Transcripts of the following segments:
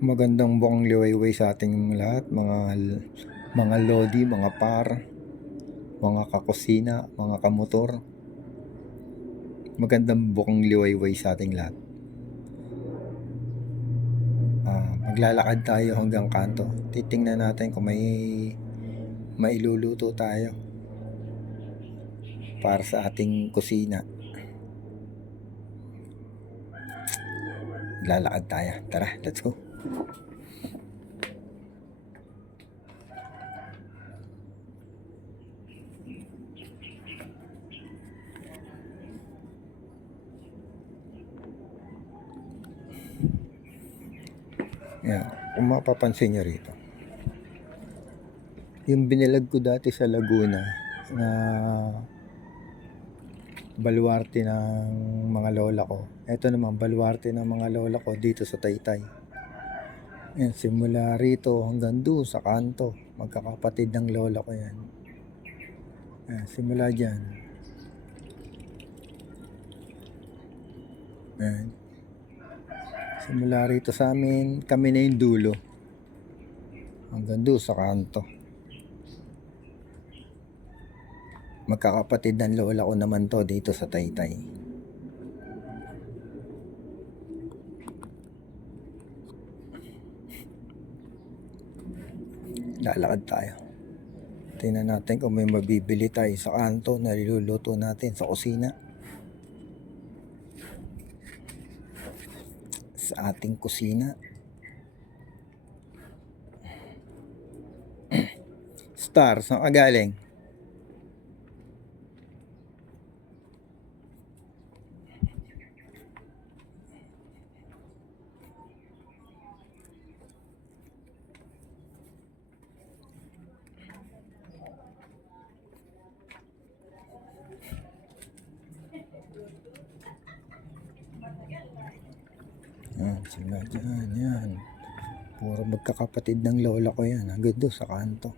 Magandang buong liwayway sa ating lahat, mga lodi, mga par, mga kakusina, mga kamotor. Magandang buong liwayway sa ating lahat. Maglalakad tayo hanggang kanto. Titingnan natin kung may mailuluto tayo para sa ating kusina. Lalakad tayo. Tara, let's go. Yan, kung mapapansin nyo rito, yung binilag ko dati sa Laguna na baluarte ng mga lola ko, ito naman baluarte ng mga lola ko dito sa Taytay. Yan, simula rito hanggang doon sa kanto, magkakapatid ng lola ko yan. Yan, simula dyan. Yan. Simula rito sa amin, kami na yung dulo. Hanggang doon sa kanto. Magkakapatid ng lola ko naman to dito sa Taytay. Lalakad tayo. Tingnan natin kung may mabibili tayo sa kanto na niluluto natin sa kusina. Sa ating kusina. Star, saan ka galing? Sila dyan, yan. Puro magkakapatid ng lola ko yan. Hanggang doon sa kanto.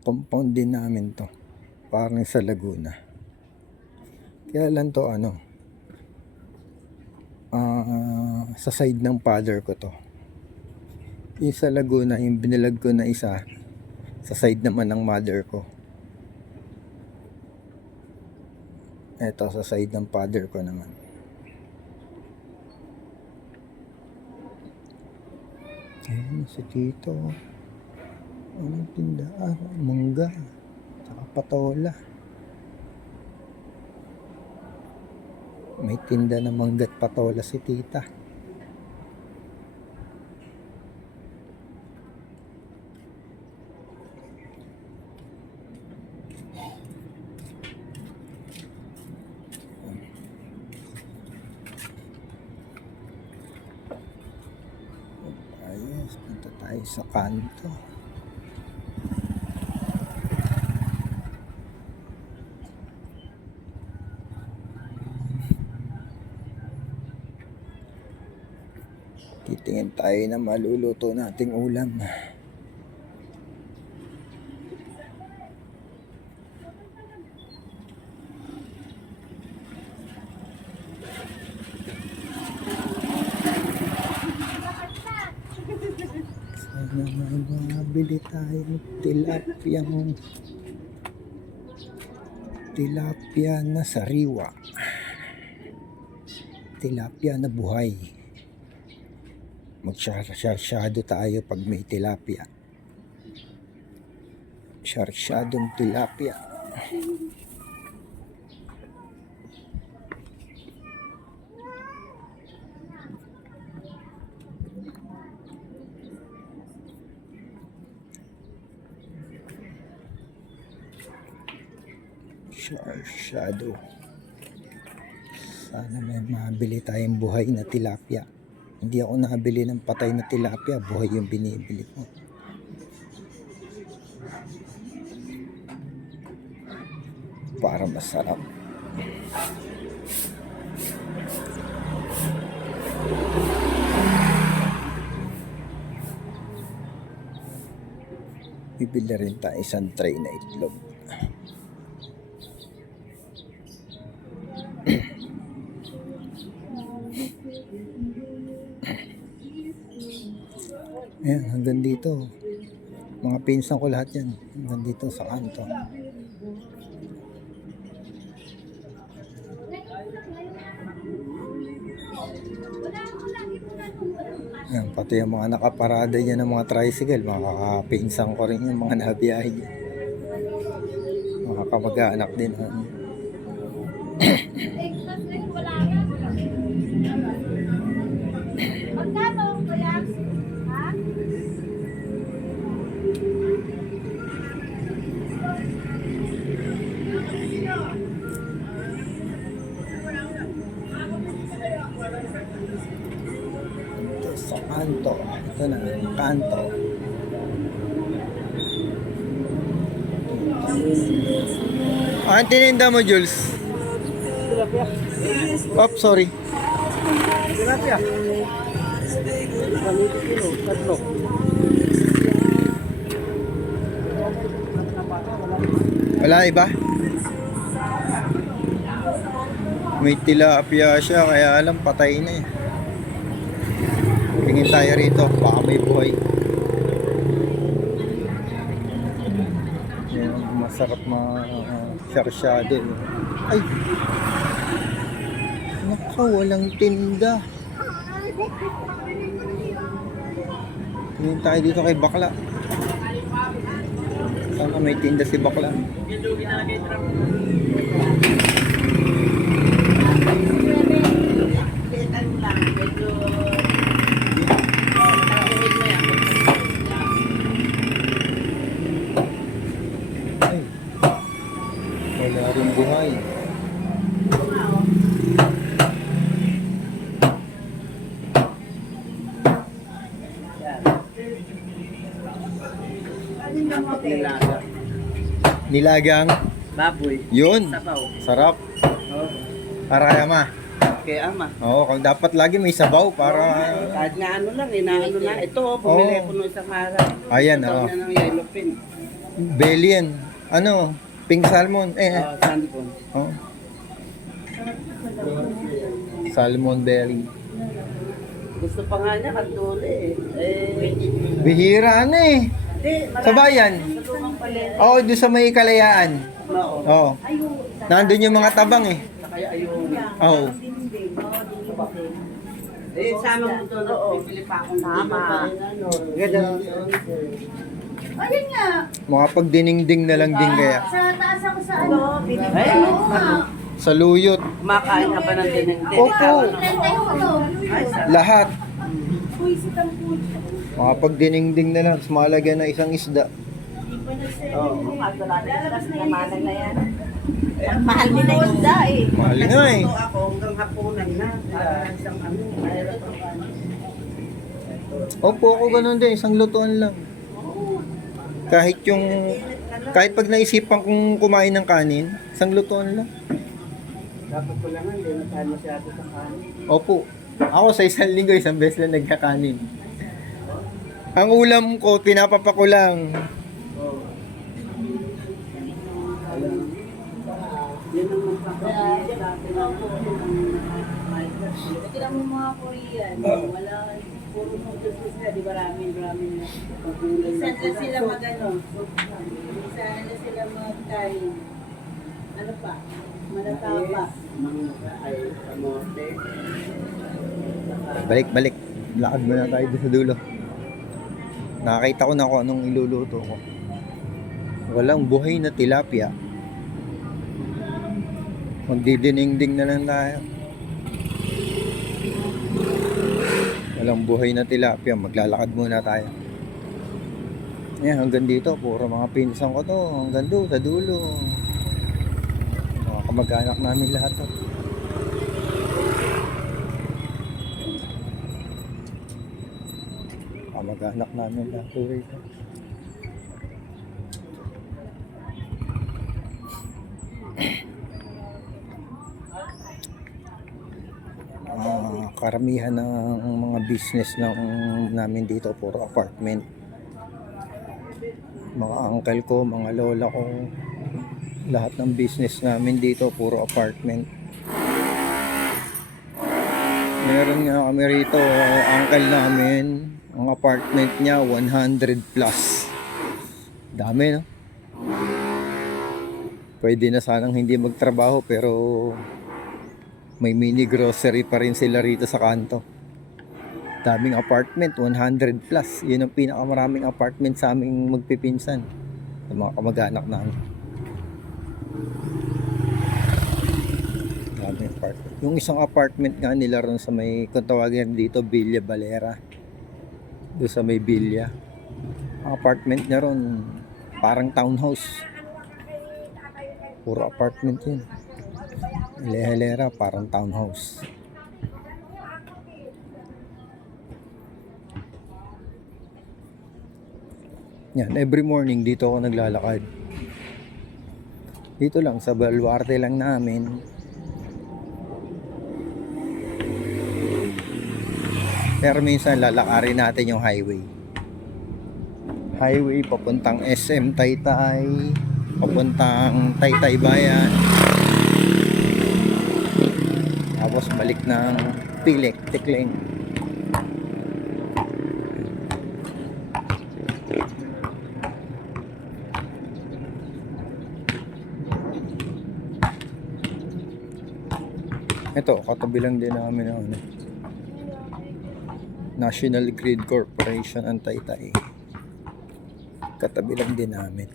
Compound din namin to. Parang sa Laguna. Kaya lang to sa side ng father ko to. Yung sa Laguna, yung binilag ko na isa, sa side naman ng mother ko. Eto sa side ng father ko naman. Ayan si Tito. Anong tinda? Mangga. Saka patola. May tinda na mangga't patola si Tita. Ayos, punta tayo sa kanto. Titingin tayo na maluluto nating ulam. Sana mabili tayong tilapia na sariwa. Tilapia na buhay. Magsyarsyado tayo pag may tilapia. Syarsyadong tilapia. Syarsyado. Sana may mabili tayong buhay na tilapia. Hindi ako nakabili ng patay na tilapia, buhay yung binibili ko. Para masarap. Bibili rin tayo isang tray na itlog. Ayan, hanggang dito. Mga pinsan ko lahat yan. Hanggang dito sa kanto. Ayan, pati yung mga nakaparada dyan ng mga tricycle. Mga kakapinsan ko rin yung mga nabiyahe dyan. Mga kamag-anak din. Ito sa kanto. Ito na, kanto. Ang tininda mo, Jules? Tilapia. Oh, sorry. Tilapia. 180 kilo, tatlo. Wala iba? May tilapia siya, kaya alam, patay na eh. Tingin tayo rito, baka may buhay. Yan, masarap ma-sarsyado eh. Ay! Naka, walang tinda. Tingin tayo dito kay Bakla. Sana may tinda si Bakla. Ay, wala rin buhay. Nilaga. Nilagang, Baboy. yun. Sabaw. Sarap. Oo. Para kay ama. Kaya ama. Oo, dapat lagi may sabaw para... Kahit nga ano lang, inaano na. Ito, bumili ko nung isang araw. Ayan, Ito oo. na ng yellow pin. Bellian. Ano? Pink salmon. Sandpon. Oh. Salmon belly. Gusto pa nga niya, kanduli eh. Bihira na eh. Hindi, Sa bayan. Sa lumang palete. Oo, doon sa may Kalayaan. Oo. Oo. Nandun yung mga tabang eh. Kaya ayun. Oo. Eh, sama mo ito. Pipili pa akong tama. Ganda. Ayun nga. Mga pagdiningding na lang din kaya. Sa taas ako sa ano. Ay, Oo nga. Sa luyot. kumakain ka ba ng dinengdeng? Opo. Ikaw, ano? Tentay ko to. Ay, sarap. Lahat. Puisit ang puso. Mga pagdiningding na lang. Sumalagyan na isang isda. Oo. na yan. Mahal din na yung da eh. Mahal nga eh. Nagluto ako hanggang hapunan na. Para isang ano, mahirap ang ano. Opo, ako ganun din. Isang lutuan lang. Kahit pag naisipan kong kumain ng kanin, isang lutuan lang. Dapat ko lang hindi na tayo masyado sa kanin. Opo. Ako sa isang linggo, isang beses lang nagkakanin. Ang ulam ko, pinapapa ko lang. Oo. Alam. Yun ang magpapakita dati lang po. Tignan mo mga Korean. Wala. Puro noodles na. Di ba ramen na. Minsan na sila magano. Minsan na sila magkain. Ano pa? Manatapa. Ay, kamote. Balik. Lakad muna tayo doon sa dulo. Nakakita ko na kung anong iluluto ko. Walang buhay na tilapia. Magdidiningding na lang tayo. Walang buhay na tilapia. Maglalakad muna tayo. Ayan, hanggang dito. Puro mga pinsan ko to. Hanggang doon sa dulo. Mga kamag-anak namin lahat to. Kamag-anak namin lahat to rito. Karamihan ng mga business namin dito puro apartment. Mga uncle ko, mga lola ko, lahat ng business namin dito puro apartment. Meron nga kami rito, uncle namin, Ang apartment niya 100 plus. Dami, no? Pwede na sanang hindi magtrabaho pero may mini grocery pa rin sila rito sa kanto. Daming apartment, 100 plus. Yun ang pinakamaraming apartment sa aming magpipinsan. Sa mga kamag-anak namin. Daming apartment. Yung isang apartment nga nila ron sa may, kung tawagin dito, Villa Valera. Doon sa may Villa. Ang apartment niya ron, parang townhouse. Puro apartment yun. Hilera, parang townhouse. Yan, every morning dito ako naglalakad. Dito lang, sa baluarte lang namin. Pero minsan lalakarin natin yung highway. Highway papuntang SM Taytay, papuntang Taytay Bayan. Tapos balik ng Pilik, Tikling. Ito, katabi lang din namin ng ano, National Grid Corporation ang Taytay. Katabi lang din namin.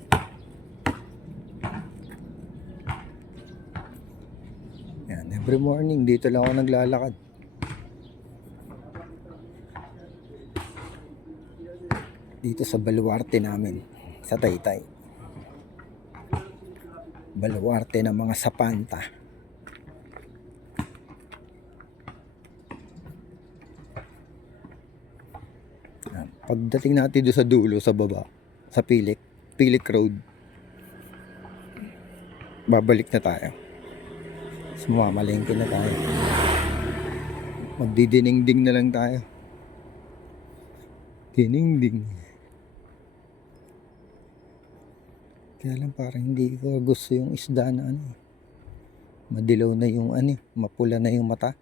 Yan, every morning dito lang ako naglalakad. Dito sa baluarte namin, sa Taytay. Baluarte ng mga sapanta. Yan. Pagdating natin doon sa dulo, sa baba, sa Pilik Road, babalik na tayo. Sumamalengke na tayo. Magdidinengding na lang tayo. Dinengding. Kaya lang parang hindi ko gusto yung isda na ano. Madilaw na yung ano, mapula na yung mata.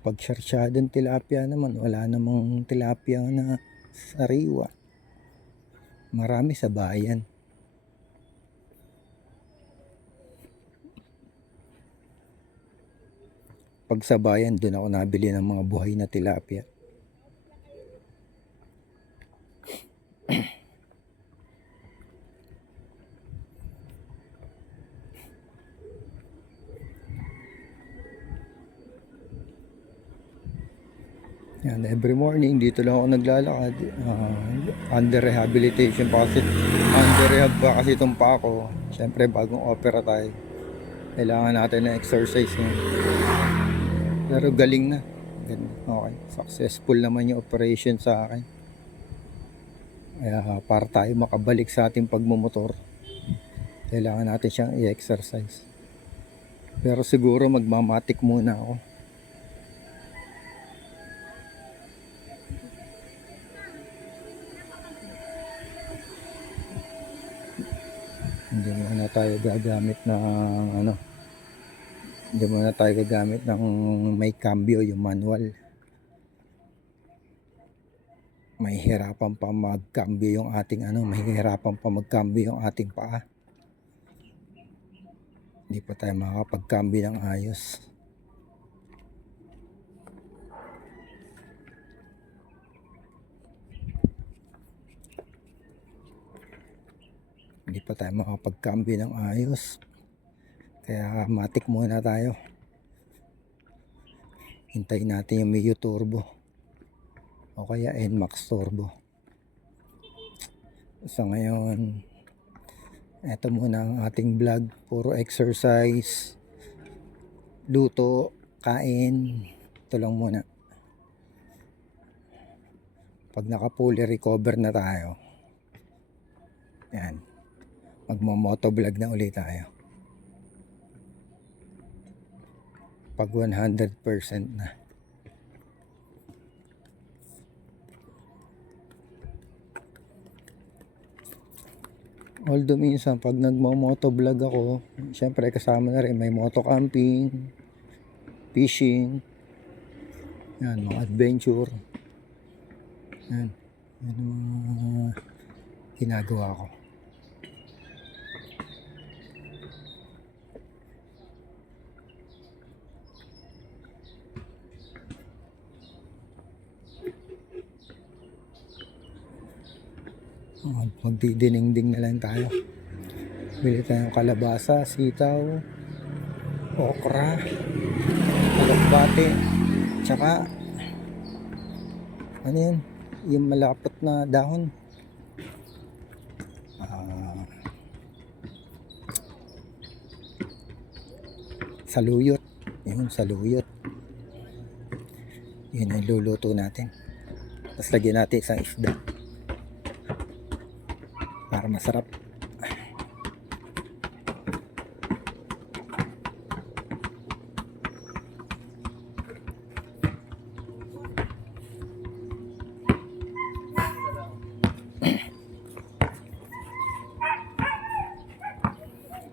Pag sarsyadong tilapia naman, wala namang tilapia na sariwa. Marami sa bayan. Pag sa bayan, doon ako nabili ng mga buhay na tilapia. Yan, every morning dito lang ako naglalakad. Under rehabilitation pa kasi. Under rehab pa kasi itong pa ako. Siyempre bagong opera tayo. Kailangan natin na exercise ngayon. Pero galing na. Okay. Successful naman yung operation sa akin. Kaya para tayo makabalik sa ating pagmumotor, kailangan natin siyang i-exercise. Pero siguro magmamatik muna ako. Hindi muna tayo gagamit ng ano. Hindi muna tayo gagamit ng may cambio, yung manual. May hirapan pa magcambio yung ating ano, may hirapan pa magcambio yung ating paa. Hindi pa tayo makakapagcambio ng ayos. Hindi pa tayo makakapagcambio ng ayos. Kaya matik muna tayo. Hintayin natin yung Mio Turbo o kaya NMAX Turbo. So ngayon, eto muna ang ating vlog. Puro exercise, luto, kain. Ito lang muna. Pag naka-fully recover na tayo, yan, magmo-motovlog na ulit tayo. Pag 100% na. Although minsan pag nagmo-motovlog ako, syempre kasama na rin may moto camping, fishing. Yan, mga adventure. Yan. Yan ang mga ginagawa ko. Magdidinengding na lang tayo. Bili tayong kalabasa, sitaw, okra, alokbate, tsaka ano yan, yung malapot na dahon. Saluyot. Yun, saluyot. Yun ang luluto natin. Tapos lagyan natin isang isda para masarap.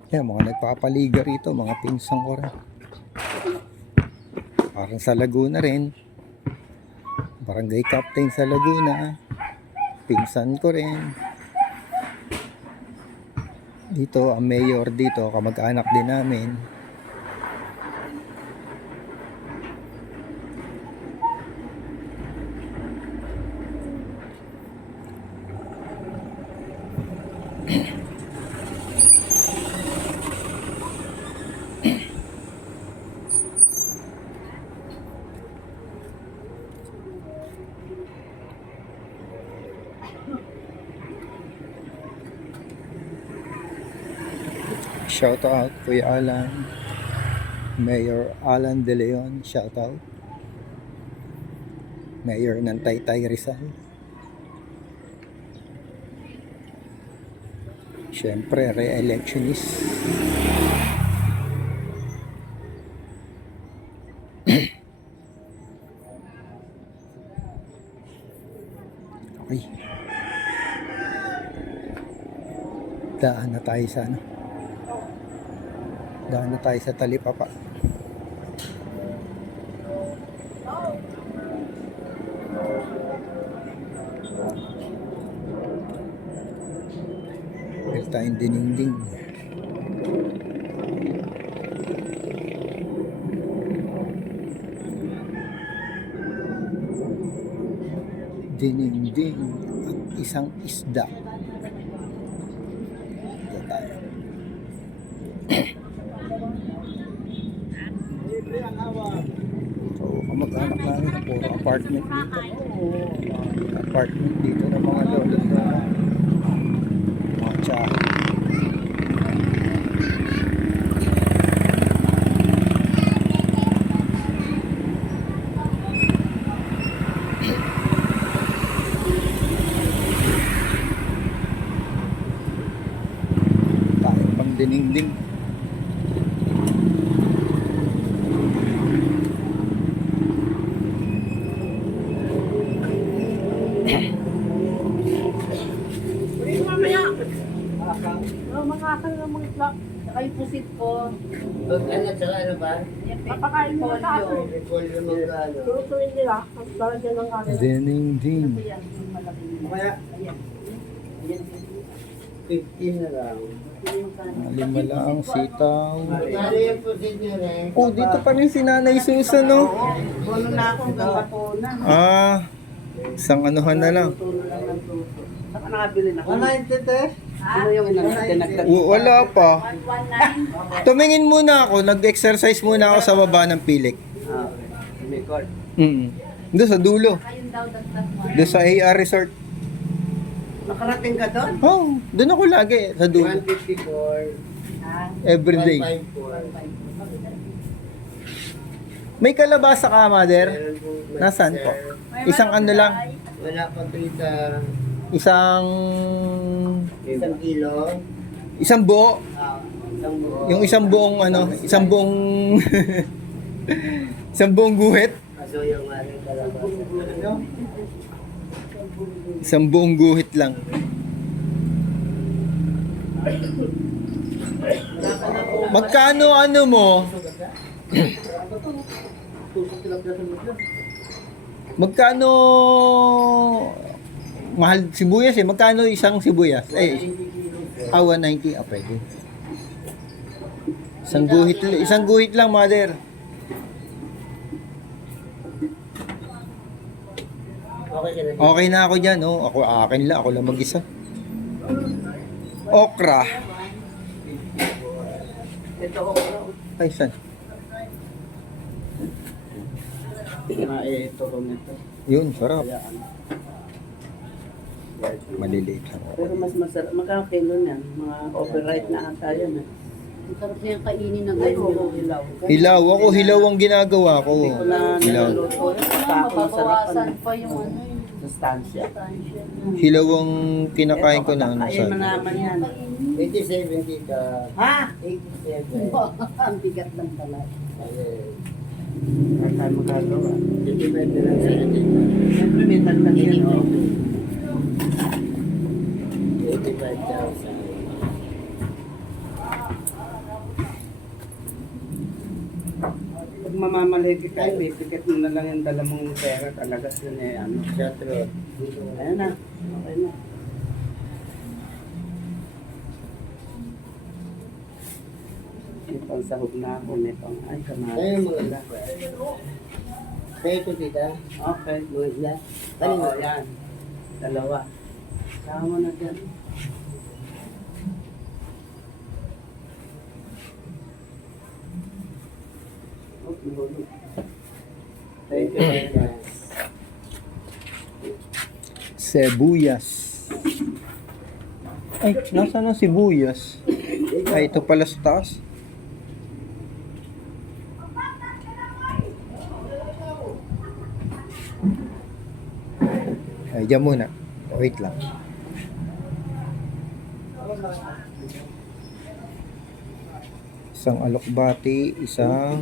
Yan, mga nagpapaliga rito, mga pinsang ko rin. Parang sa Laguna rin. Barangay Captain sa Laguna. Pinsan ko rin. Dito, ang mayor dito, kamag-anak din namin. Shout out Kuya Alan, Mayor Alan De Leon, shout out. Mayor ng Taytay Rizal. Siyempre, re-electionist. Okay. Daan na tayo sa ano. Daan na tayo sa Talipapa. Meron tayong dininding. Dininding at isang isda. Ito tayo. So, kamag-anak namin, puro apartment dito. Apartment dito ng mga lolo na mga tiyahin. Tayo pang dininding. Makakain ng mga itlog. Saka yung pusit ko. Ano, tsaka ano ba? Papakain mo na tayo. Repolyo mag-ano. Tutuin nila. Ang talagyan ng kanin. Dininding. Ayan, yung malaki. Kaya, Ayan. 15 na lang. Lima lang, sitaw. Ano yung pusit nyo rin? Oh, dito pa rin si Nanay Susan, no? Puno na akong gagatunan. Isang anuhan na lang. Tulo lang ng tuto. Saka nakabili na ako. Wala yung tete? Ano yung dinagdag? Wala pa. 119. Tumingin muna ako, nag-exercise muna ako sa baba ng pilik. Record. Doon sa dulo. Ayun daw dagdag mo. Doon sa AR Resort. Nakarating ka doon? Oh, doon ako lagi, sa dulo. 154. Ah, Everyday. 154. May kalabasa ka, mother? Meron pong Nasaan po? may Isang ano lang? Wala pa tita. Isang... 1 kilo. Isang buo. Isang buo. Yung isang buong ano, isang buong... isang buong guhit. Kaso yung aking kalabasa. Isang buong guhit lang. Magkano ano mo? Magkano mahal sibuyas eh? Magkano isang sibuyas? Eh, 190. Ah, pwede. Isang guhit lang, mother. Okay ka na. Okay na ako dyan, oh. Akin lang, ako lang mag-isa. Okra. Ito ko. Ay, saan? Ito ko nito. Yun, sarap. Kaya ano. Maliliit lang. Pero mas masarap. Magkano kilo niyan? Mga overripe na ata yan. Ang sarap niyang kainin ng Ay, ganyan. oo, hilaw. Hilaw. Ako, hilaw ang ginagawa ko. Hindi ko na Hilaw. niluluto. Mababawasan pa yung ano yung Sustansya. tansya. Hilaw ang kinakain ko na ano Kain sa... mo naman yan. 87 dito. Ha? 87. Ang bigat ng pala. Ay, tayo magagawa. Depende lang sa dito. Siyempre may tagtag yan. oh. 85,000. Pag mamamalagi kayo, may ticket mo na lang yung dala mong pera talaga. Yun eh, ano. Teatro. Ayan na. Okay na. May pang sahog na ako. May pang, ay, kamara. Kaya mga isla. Kaya ito tita. Okay. Mga isla. Oo, yan. Dalawa. Sama na dyan. Oh, nahulog. Thank you. Thank you. Sibuyas. Ay, nasaan ang sibuyas? Ay, ito pala sa taas. Ay, dyan muna. Wait lang. Isang alokbati, isang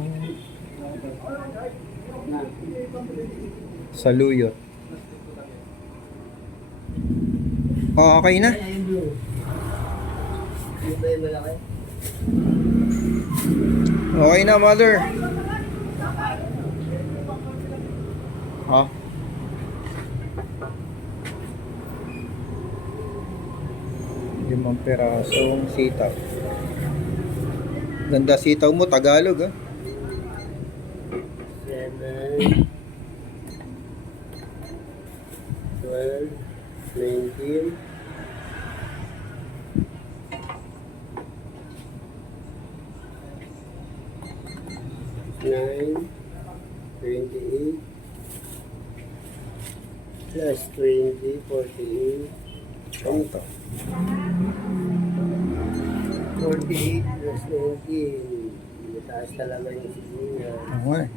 saluyot. Oh, okay na. Yung ba yung malaki? Okay na, mother. Oh. Limang perasong sitaw. Ganda sitaw mo, Tagalog ah. 7, 12, 19, 9, 28, plus 20, 48, Ito. 48 plus 19. Mataas talaga yung sibuyas. Oo nga eh.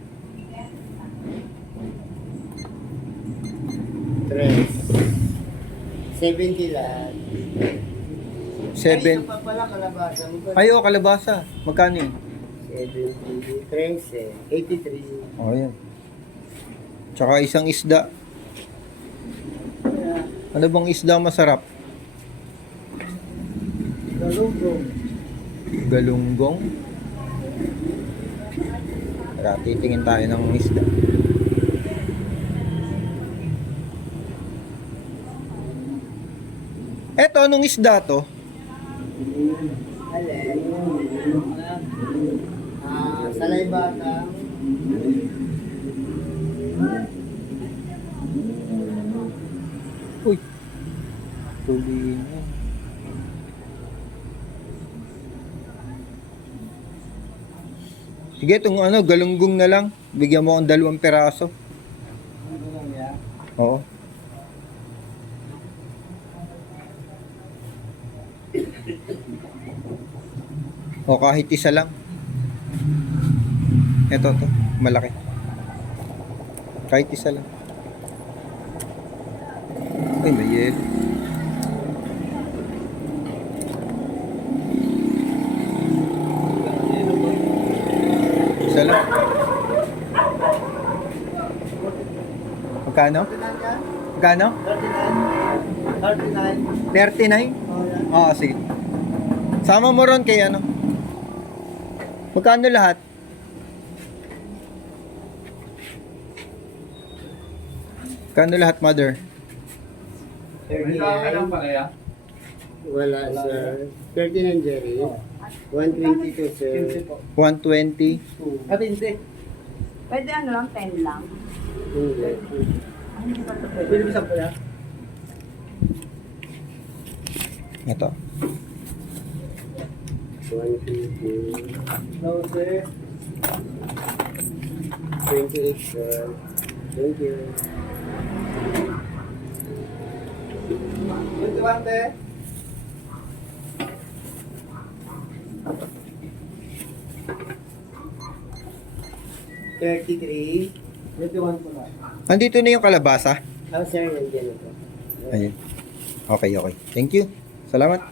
3. 70 lahat. 7. Pa pala kalabasa mo ba? Ay, oh, kalabasa. Magkano yun? 70, 13, 83. Oh, yan. Tsaka isang isda. Ano bang isda masarap? Galunggong. Galunggong. Tara, titingin tayo ng isda. Eto, anong isda to? Alin? Salay baka. Uy. Tuloy na. Sige, itong ano, galunggong na lang. Bigyan mo akong 2 peraso. Oo. O kahit isa lang. Ito, to. Malaki. Kahit isa lang. Ay, may yelo. Isa lang. Magkano? Magkano? 39. 39? Oo, sige. Sama mo ron kay ano? Magkano lahat? Kano lahat, mother? 39. Wala, sir. 39, Jerry. 122, sir. 120. At hindi. Pwede ano lang, 10 lang. Hindi. Pwede mo sampo yan? Ito. 150. No, sir. 28, sir. Thank you. 21, te. $33. 21 po na. Andito na yung kalabasa. Oh, sir, nandiyan ito. Ayun. Okay, okay. Thank you. Salamat.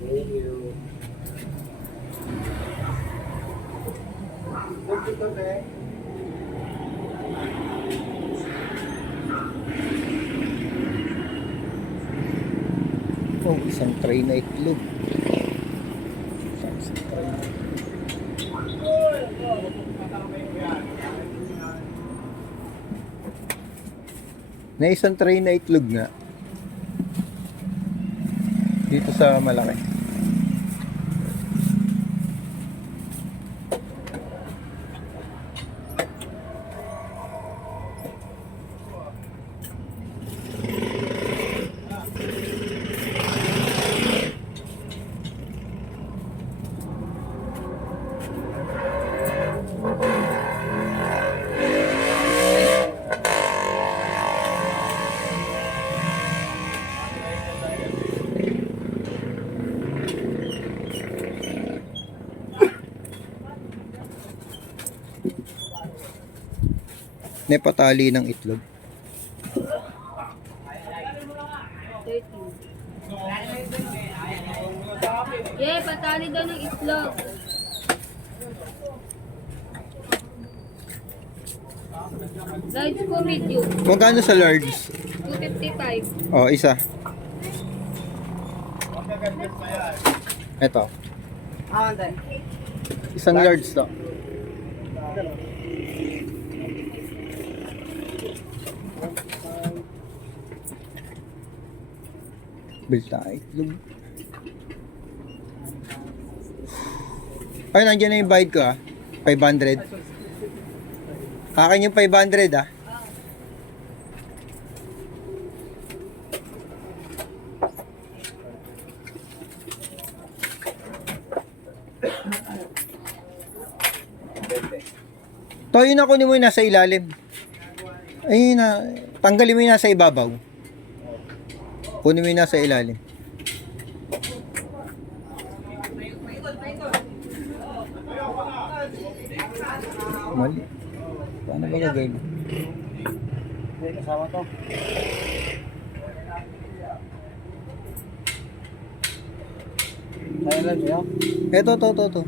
Thank you. Ito, te. Oh, isang tray na itlog. Isang tray. Na isang tray na itlog nga. Dito sa malaki. Nepatali ng itlog. 13. Yeah, patali daw ng itlog. Large po medium. Magkano sa large? 255. Oh, isa. Ito. Ah, hindi. Isang large to. Bilta itlog. Ay, nandiyan na yung bayad ko ah. 500. Akin yung 500 ah. Toyo na kunin mo yung nasa ilalim. Ayun na. Tanggalin mo yung nasa ibabaw. Kunin mo yung nasa ilalim. Mali. Paano ba gagawin? May kasama to. Thailand, yun. Eto, to.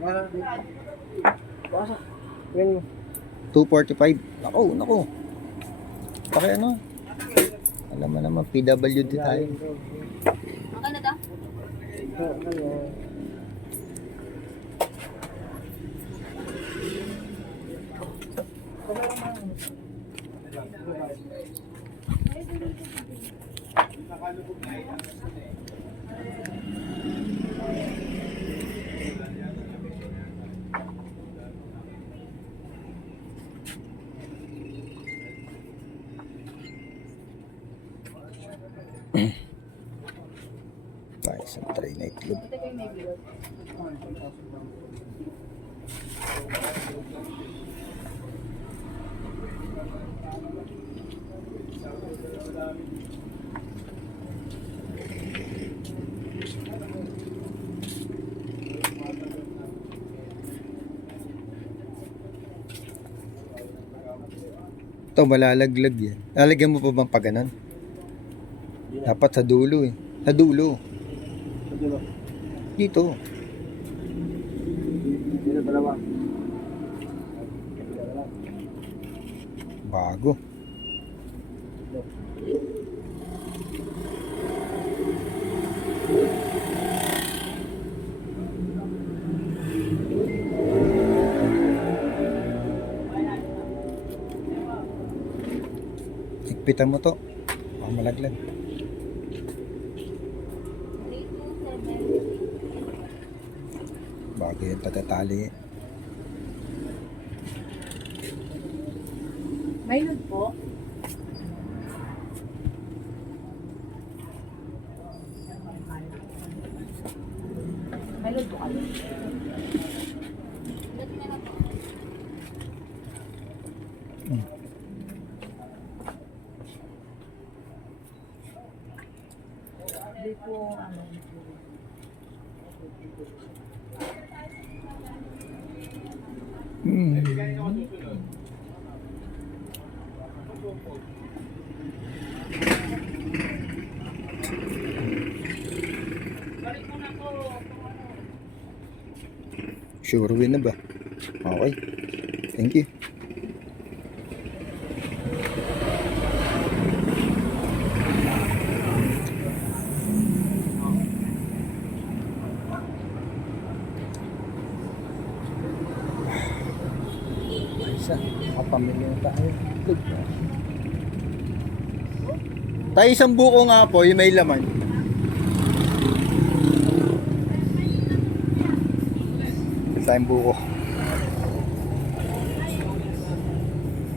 Wala. Pasok. Yan mo. 245. Nako. Paki ano? Alam mo naman, PWD tayo. Ang na daw? Tayo sa tray na itlog. Ito kayo may bilog. Ito, malalaglag yan. Lalagyan mo pa bang paganan? Dapat sa dulo eh. Sa dulo. Dito. Dito dalawa. Bago. Higpitan mo to. Baka malaglag. Bago yung tagatali. May load po. May load po kayo. Hindi po, ano, Sure win na ba? Okay. Thank you. Isa, makapamili na tayo. Good. Tayo isang buko nga po, yung may laman. Tayong buko.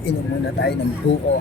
Inom muna tayo ng buko.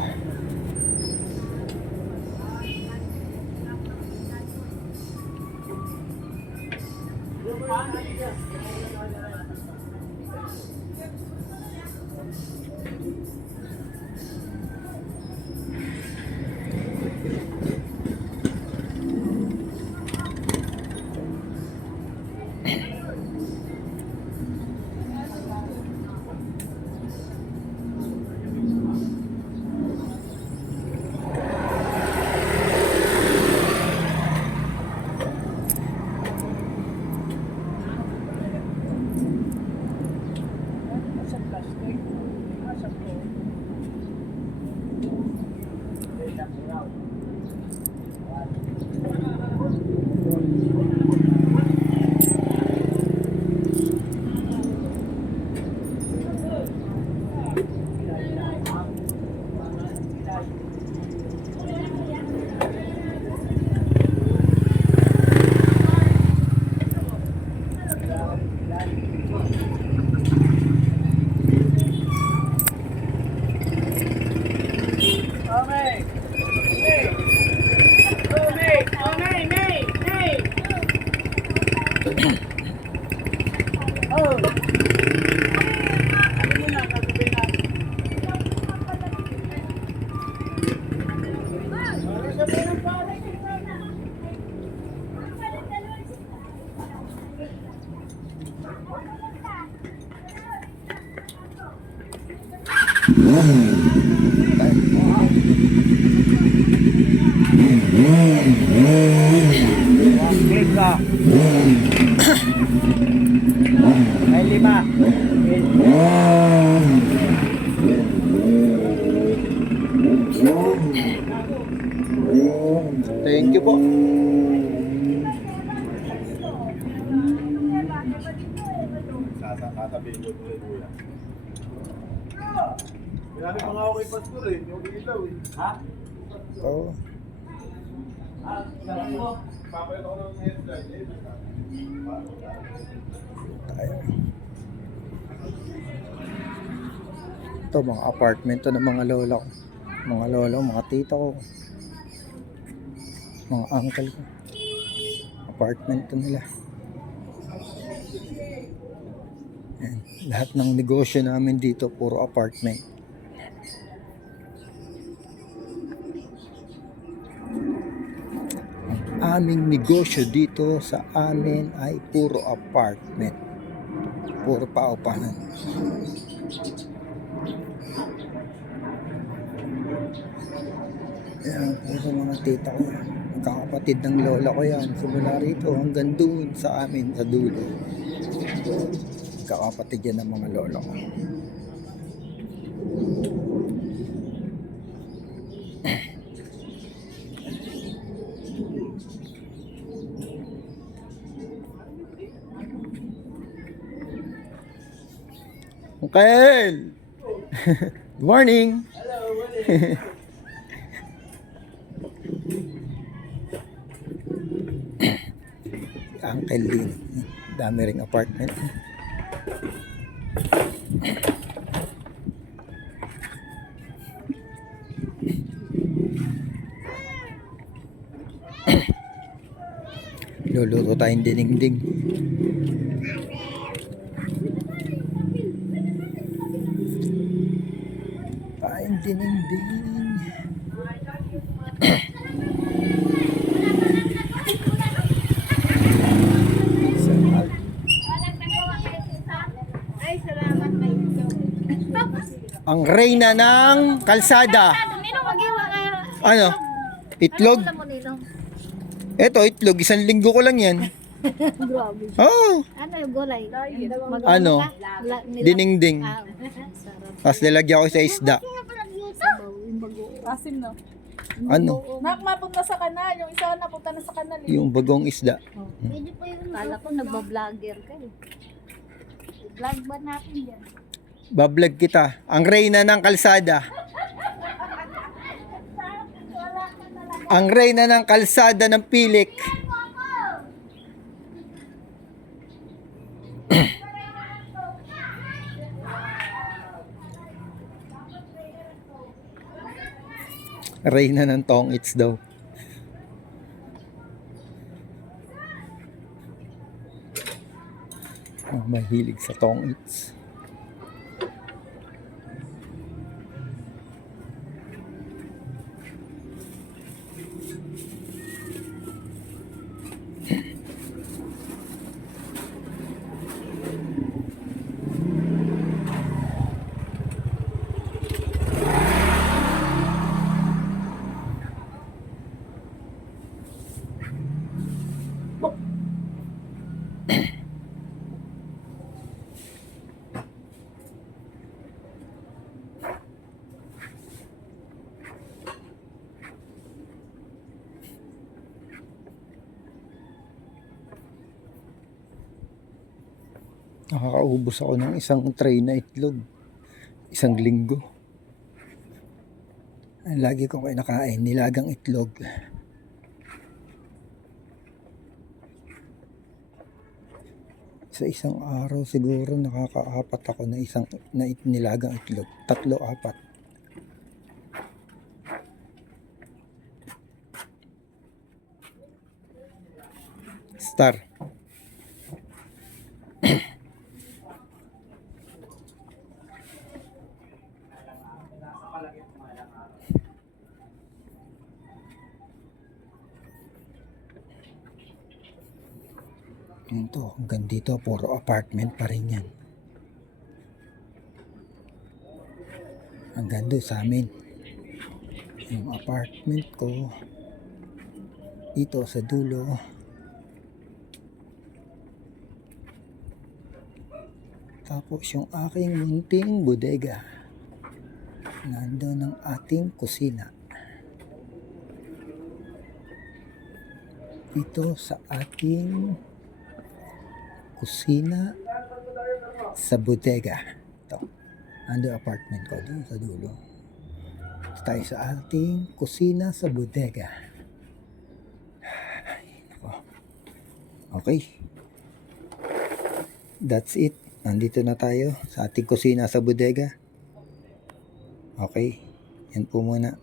Click ka. Ay, 5. Thank you po. Sasabihin ko tuloy kuya. Marami pa nga ako kay Pastor eh, yung ilaw eh. Ha? Oo. Papalit ako ng headline eh. Tayo. Ito mga apartment to ng mga lola ko. Mga lola ko, mga tita ko. Mga uncle ko. Apartment to nila. Ayan. Lahat ng negosyo namin dito puro apartment. Ang aming negosyo dito sa amin ay puro apartment. Puro paupahan. Ayan, puro mga tita ko. Magkakapatid ng lola ko yan. Simula rito hanggang doon sa amin sa dulo. Magkakapatid yan ng mga lola ko. Okay. Good morning. Uncle Lin. Dami ring apartment. Luluto tayong dinding. Tayong dinding. Ay, salamat kay Ang reyna ng kalsada. Nino magiwa nga. Ano? Itlog? Alam mo nino. Eto, itlog. 1 linggo ko lang yan. Grabe. Oh, Ano yung gulay? Ano? Diningding. Sarap. Tapos nilagyan ko sa isda. Sabaw, yung bago. Asim no. Ano? Nak, mapunta sa kanal. Yung isa napunta na sa kanal. Yung bagong isda. Pwede pa yun. Kala ko nagbablogger ka eh. Vlog ba natin dyan? Bablog kita. Ang reyna ng kalsada. Ang reyna ng kalsada ng Pilik. Reyna ng Tongits daw. Mahilig sa Tongits. Nakakaubos ako ng isang tray na itlog. 1 linggo. Ang lagi kong kinakain, nilagang itlog. Sa isang araw siguro nakakaapat ako na nilagang itlog. 3-4. Star. Ito, hanggang dito, puro apartment pa rin yan. Hanggang doon sa amin. Yung apartment ko, dito sa dulo. Tapos yung aking munting bodega. Nandoon ang ating kusina. Ito sa ating kusina sa bodega. Ito. Ando apartment ko doon sa dulo. Ito tayo sa ating kusina sa bodega. Okay. That's it. Nandito na tayo sa ating kusina sa bodega. Okay. Yan po muna.